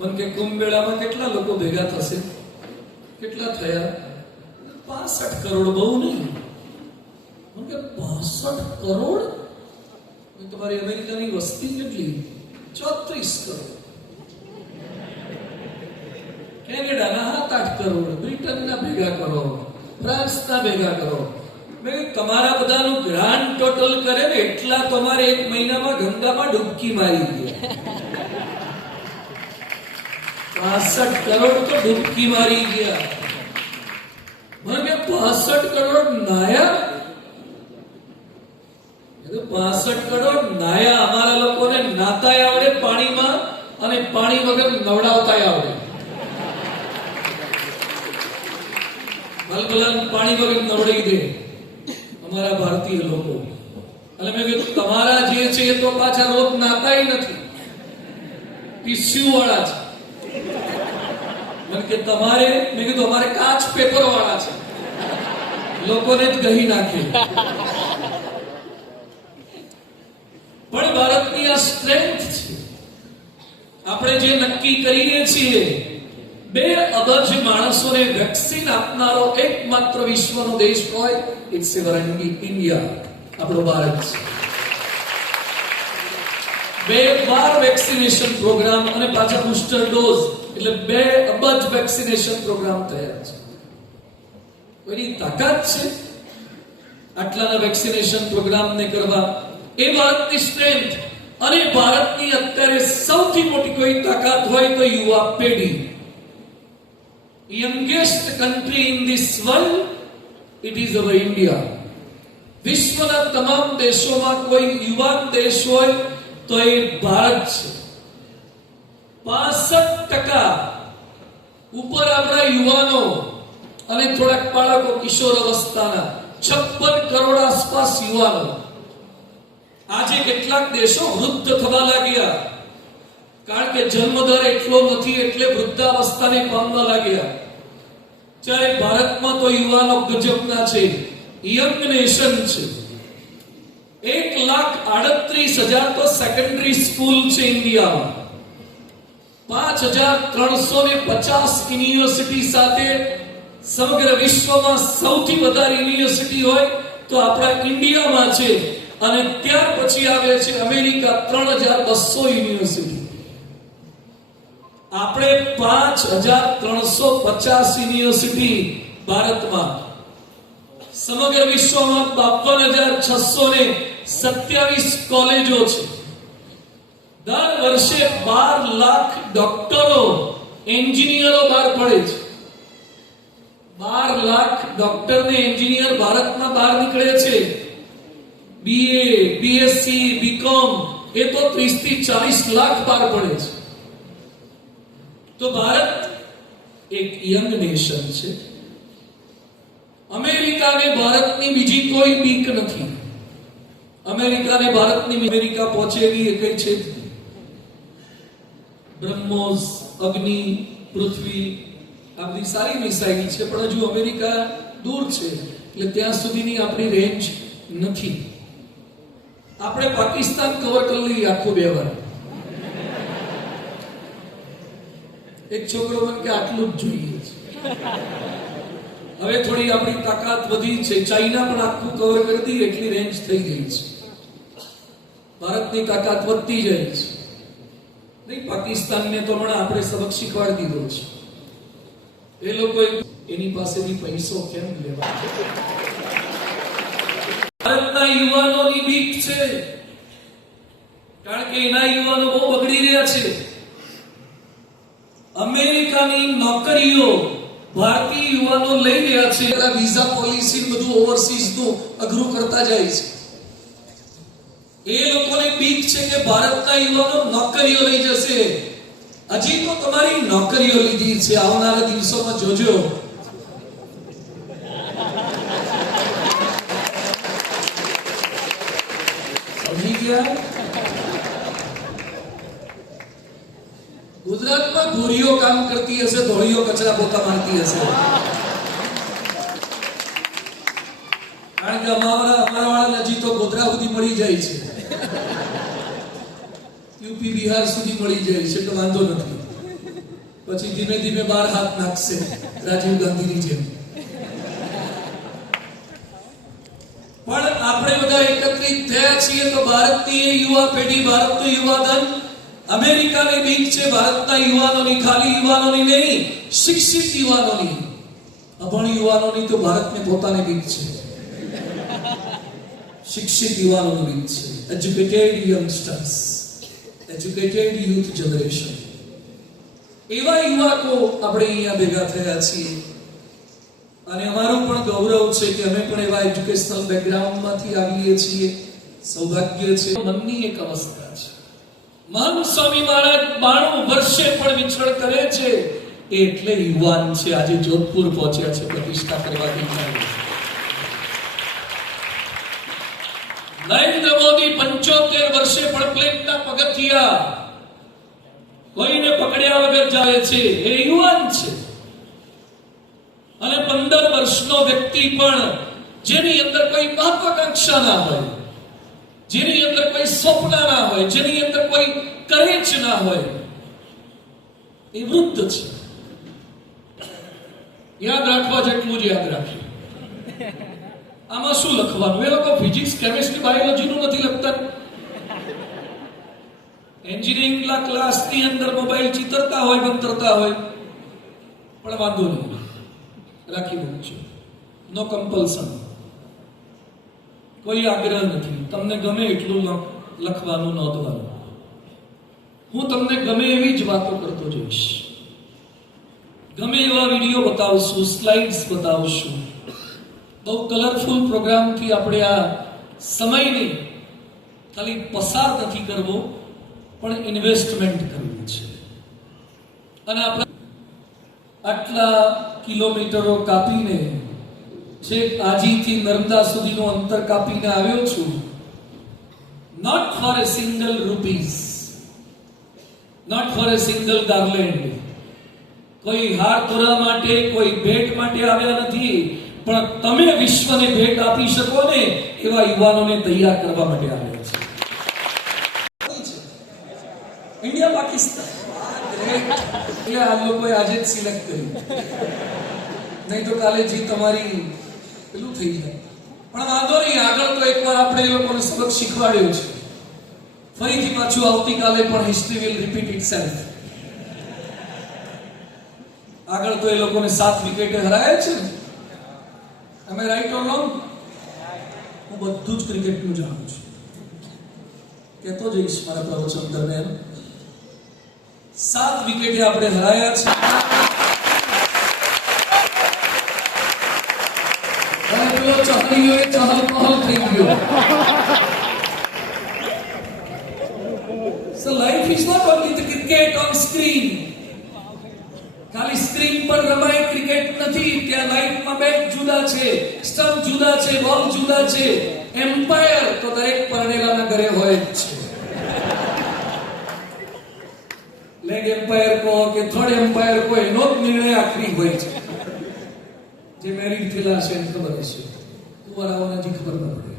मन के कुंभ मेला में કેટલા લોકો ભેગા થશે? કેટલા થયા? 65 કરોડ બહુ નહીં. मन के 65 કરોડ? तुम्हारी अमेरिका की वस्ती કેટલી? 34 करोड़. कैनेडा ना 7-8 करोड़, ब्रिटन ना भेगा करो, फ्रांस ना भेगा करो. मैं તમારા બધાનું ગ્રાન્ડ ટોટલ કરે ને એટલા તમારે એક મહિનામાં ગંગામાં ડૂબકી મારી ગયા. 65 કરોડ તો ડૂબકી મારી ગયા. મને 65 કરોડ નાયા. 65 કરોડ નાયા. અમારા લોકોને નાતાય આવડે પાણીમાં અને પાણી વગર નવડાવતાય આવડે. ભલભલા પાણી વગર નવડાવી દે અમારા ભારતીય લોકો. અને મેં કીધું તમારા જે છે એ તો પાછા રોજ નાતાય નથી, ટીસ્યુ વાળા છે. મને કે તમારે, મેં કીધું અમારે કાચ પેપર વાળા છે, લોકોને જ ગહી નાખે. પણ ભારતની આ સ્ટ્રેન્થ છે. આપણે જે નક્કી કરીએ છીએ 2 અબજ માણસોને વેક્સિન આપનારો એકમાત્ર વિશ્વનો દેશ હોય, ઇટ્સ એવર ઇન્ડિયા, આપણો ભારત છે. 2 વાર વેક્સિનેશન પ્રોગ્રામ અને પાછા બૂસ્ટર ડોઝ એટલે 2 અબજ વેક્સિનેશન પ્રોગ્રામ થયા છે. કોઈની તાકાત છે આટલાના વેક્સિનેશન પ્રોગ્રામને કરવા? એ ભારતની સ્ટ્રેન્થ. અને ભારતની અત્યારે સૌથી મોટી કોઈ તાકાત હોય તો યુવા પેઢી. youngest country in this world, it is our India. વિશ્વના તમામ દેશોમાં કોઈ યુવાન દેશ હોય તો એ ભારત છે. 65% ઉપર આપણા યુવાનો અને થોડાક બાળકો કિશોર અવસ્થાના 56 કરોડ આસપાસ યુવાનો. આજે કેટલાક દેશો વૃદ્ધ થવા લાગ્યા કારણ કે જન્મદર એટલો નથી એટલે વૃદ્ધાવસ્થાને પામવા લાગ્યા. જ્યારે ભારતમાં તો યુવાનો ગજબના છે, યંગ નેશન છે. 1,38,000 તો સેકન્ડરી સ્કૂલ છે ઇન્ડિયામાં. 5,350 યુનિવર્સિટી સાથે સમગ્ર વિશ્વમાં સૌથી વધારે યુનિવર્સિટી હોય તો આપણા ઇન્ડિયામાં છે. અને ત્યાર પછી આવે છે અમેરિકા, 3,200 યુનિવર્સિટી. આપણે 5,350 યુનિવર્સિટી ભારતમાં. સમગ્ર વિશ્વમાં 52,627 કોલેજો છે. દર વર્ષે 12 લાખ ડોક્ટરો, એન્જિનિયરો બહાર પડે છે. 12 લાખ ડોક્ટર ને એન્જિનિયર ભારતમાં બહાર નીકળે છે. BA, BSc, BCom એ તો 30 થી 40 લાખ બહાર પડે છે. તો ભારત એક યંગ નેશન છે. અમેરિકાને ભારતની બીજી કોઈ બીક નથી. અમેરિકાને ભારતની અમેરિકા પહોંચે એવી કઈ છે. બ્રહ્મોસ, અગ્નિ, પૃથ્વી આ બધી સારી મિસાઇલ છે, પણ હજુ અમેરિકા દૂર છે એટલે ત્યાં સુધીની આપણી રેન્જ નથી. આપણે પાકિસ્તાન કવર કરી લઈએ આખું 2 વાર. એક છોકરો મને કે આટલું જ જોઈએ છે. હવે થોડી આપણી તાકાત વધી છે. ચાઇના પણ આખું કવર કરી દી એટલી રેન્જ થઈ ગઈ છે. ભારતની તાકાત વધતી જાય છે. નહીં, પાકિસ્તાનને તો હમણાં આપણે સબક શીખવાડી દીધો છે. એ લોકો એની પાસેથી પૈસો કેમ લેવા? ભારતના યુવાનોની બીક છે કારણ કે એના યુવાનો બહુ બગડી રહ્યા છે. અમેરિકાની નોકરીઓ ભારતીય યુવાનો લઈ રહ્યા છે. વિઝા પોલિસી બધું ઓવરસીઝ નું અઘરું કરતા જાય છે. એ લોકોને બીક છે કે ભારતના યુવાનો નોકરીઓ લઈ જશે. હજી તો તમારી નોકરીઓ લીધી છે, આવનારા દિવસોમાં જોજો. ગુજરાતમાં ગોરીઓ કામ કરતી હશે, ધોળીઓ કચરા પોતા મારતી હશે. કારણ કે અમારા વાળા નજી તો ગોધરા સુધી મળી જાય છે. યુપી બિહાર સુધી મળી જાય છે તો વાંધો નથી. પછી ધીમે ધીમે બાર હાથ નાખશે રાજીવ ગાંધીની જેમ. પણ આપણે બધા એકત્રિત થયા છીએ તો ભારતની યુવા પેઢી, ભારતનું યુવાધન, અમેરિકાની બીક છે ભારતના યુવાનોની, ખાલી યુવાનોની નહીં, શિક્ષિત યુવાનોની. અભણ યુવાનોની તો ભારતને પોતાને બીક છે. શિક્ષિત યુવાનોની બીક છે. Educated youngsters, educated youth generation. એવા યુવાનો આપણે અહીંયા ભેગા થયા છીએ અને અમારું પણ ગૌરવ છે કે અમે પણ એવા એજ્યુકેશનલ બેકગ્રાઉન્ડમાંથી આવીએ છીએ. સૌભાગ્ય છે. મનની એક અવસ્થા છે. મહાન સ્વામી મહારાજ 92 વર્ષે પણ વિચરણ કરે છે એટલે યુવાન છે. આજે જોધપુર પહોંચ્યા છે પ્રતિષ્ઠા કરવાથી. નરેન્દ્ર મોદી 75 વર્ષે પણ પ્લેટના પગથિયા કોઈને પકડ્યા વગર જાય છે, એ યુવાન છે. અને 15 વર્ષનો વ્યક્તિ પણ જેની અંદર કોઈ મહત્વાકાંક્ષા ના હોય, જેની અંદર કોઈ સ્વપ્ન ના હોય, જેની અંદર કોઈ કરેજ ના હોય, એ વૃદ્ધ છે. યાદ રાખવા જેટલું જ યાદ રાખ્યું. આમાં શું લખવાનું? એ લોકો ફિઝિક્સ, કેમિસ્ટ્રી, બાયોલોજીનું નથી લખતા. એન્જિનિયરિંગના ક્લાસની અંદર મોબાઈલ ચિતરતા હોય, બંતરતા હોય, પણ વાંધો નહીં, રાખી મૂકજો. નો કમ્પલ્સન, કોઈ આગ્રહ નથી. તમને ગમે એટલું લખવાનું, નોંધવાનું. હું તમને ગમે એવી જ વાતો કરતો જઈશ. ગમે એવા વિડીયો બતાવશું, સ્લાઇડ્સ બતાવશું. બહુ કલરફુલ પ્રોગ્રામથી આપણે આ સમયને ખાલી પસાર નથી કરવો, પણ ઇન્વેસ્ટમેન્ટ કરવું છે. અને આપણે આટલા કિલોમીટરો કાપીને છેક આજીથી નર્મદા સુધીનું અંતર કાપીને આવ્યો છું. Not for a single rupees, not for a single garland. કોઈ હાર તોરા માટે, કોઈ ભેટ માટે આવ્યા નથી, પણ તમે વિશ્વને ભેટ આપી શકો ને એવા યુવાનોને તૈયાર કરવા માટે આવ્યા છે. ઇન્ડિયા પાકિસ્તાન એટલે આ લોકોએ આજે જ સિલેક્ટ કર્યું, નહીં તો કાલે જી તમારી પેલું થઈ જાય. પણ વાંધો નહીં, આગળ તો એકવાર આપણે એ લોકોને સબક શીખવાડ્યો છે. ફરીથી પાછું આવતીકાલે પણ હિસ્ટ્રી વિલ રિપીટ ઇટસેલ્ફ. આગળ તો એ લોકોને 7 વિકેટે હરાયા છે. અમે રાઈટ ઓર રોંગ? હું બધું જ ક્રિકેટનું જાણું છું, કહેતો જઈશ મારા પ્રવચન દરમિયાન. 7 વિકેટે આપણે હરાયા છે. અને પેલો ચહલીઓ એ ચહલ પહલ થઈ ગયો. So life is not only the cricket on screen. ખાલી સ્ક્રીન પર રમાય ક્રિકેટ નથી. ત્યાં લાઈફમાં બેટ જુદા છે, સ્ટમ્પ જુદા છે, બોલ જુદા છે. એમ્પાયર તો દરેક પરણેલાના ઘરે હોય જ છે. લેગ એમ્પાયર કહો કે થર્ડ એમ્પાયર કહો, એનો જ નિર્ણય આખરી હોય છે. જે મેરિડ થયેલા છે એને ખબર હશે, કુંવરાઓને હજી ખબર ન પડે.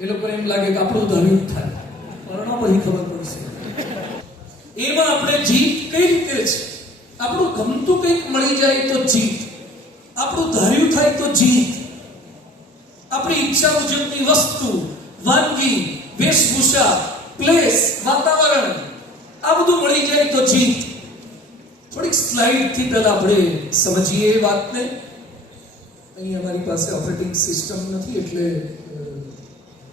એ લોકોને એમ લાગે કે આપણું ધાર્યું થાય, પરણો પછી ખબર પડશે. એમાં આપણે જીત કઈ રીતે છે? આપણું ગમતું કંઈક મળી જાય તો જીત, આપણું ધાર્યું થાય તો જીત, આપણી ઈચ્છા મુજબની વસ્તુ, વાનગી, વેશભૂષા, પ્લેસ, વાતાવરણ, આ બધું મળી જાય તો જીત. થોડીક સ્લાઇડથી પહેલા આપણે સમજીએ એ વાતને. અહીં અમારી પાસે ઓપરેટિંગ સિસ્ટમ નથી, એટલે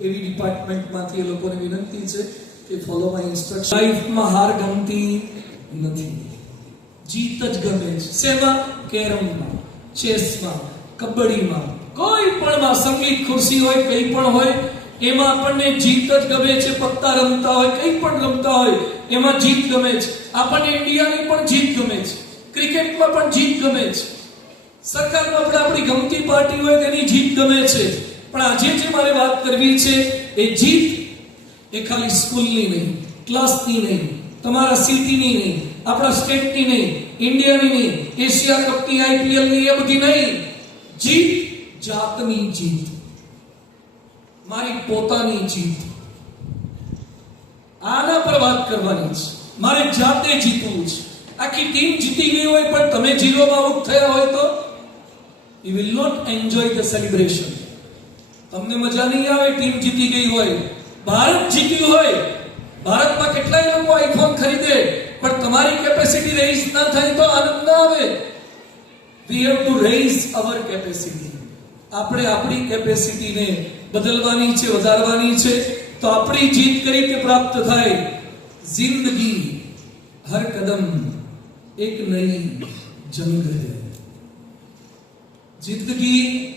એવી ડિપાર્ટમેન્ટમાંથી એ લોકોને વિનંતી છે કે ફોલો માય ઇન્સ્ટ્રક્શન. લાઈફમાં હાર ગમતી નથી, જીત જ ગમે છે. શેમાં? કેરમમાં, ચેસમાં, કબડ્ડીમાં, કોઈ પણમાં, સંગીત ખુરશી હોય, કંઈ પણ હોય, એમાં આપણને જીત જ ગમે છે. પત્તા રમતા હોય, કંઈ પણ રમતા હોય, એમાં જીત ગમે છે. આપણને ઇન્ડિયાની પણ જીત ગમે છે, ક્રિકેટમાં પણ જીત ગમે છે. સરકારમાં પણ આપણી ગમતી પાર્ટી હોય તેની જીત ગમે છે. પણ આજે જે મારે વાત કરવી છે એ જીત એ ખાલી સ્કૂલની નહીં, ક્લાસની નહીં, તમારા સિટીની નહીં, આપણા સ્ટેટની નહીં, ઇન્ડિયાની નહીં, એશિયા કપની, આઈપીએલની, એ બધી નહીં. જીત જાતની જીત, મારી પોતાની જીત. આના પર વાત કરવાની છે. મારે જાતે જીતવું છે. આખી ટીમ જીતી ગઈ હોય પણ તમે 0 આઉટ થયા હોય તો you will not enjoy the celebration. તમને મજા નહીં આવે ટીમ જીતી ગઈ હોય. ભારત જીત્યું હોય, ભારતમાં કેટલાય લોકો આઈફોન ખરીદે પણ તમારી કેપેસિટી રેઝ ના થાય તો આનંદ ના આવે. we have to raise our capacity. આપણે આપણી કેપેસિટીને બદલવાની છે, વધારવાની છે. તો આપણી જીત કઈ રીતે પ્રાપ્ત થાય? જિંદગી હર કદમ એક નઈ જંગ है. જિંદગી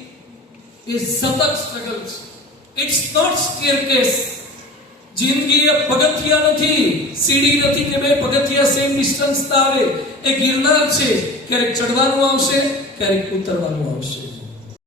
એ સતત સ્ટ્રગલ છે. It's not staircase. જિંદગી એ પગથિયા નથી, સીડી નથી કે બે પગથિયા સેમ ડિસ્ટન્સ ના આવે. એ ગિરનાર છે, ક્યારેક ચડવાનું આવશે, ક્યારેક ઉતરવાનું આવશે.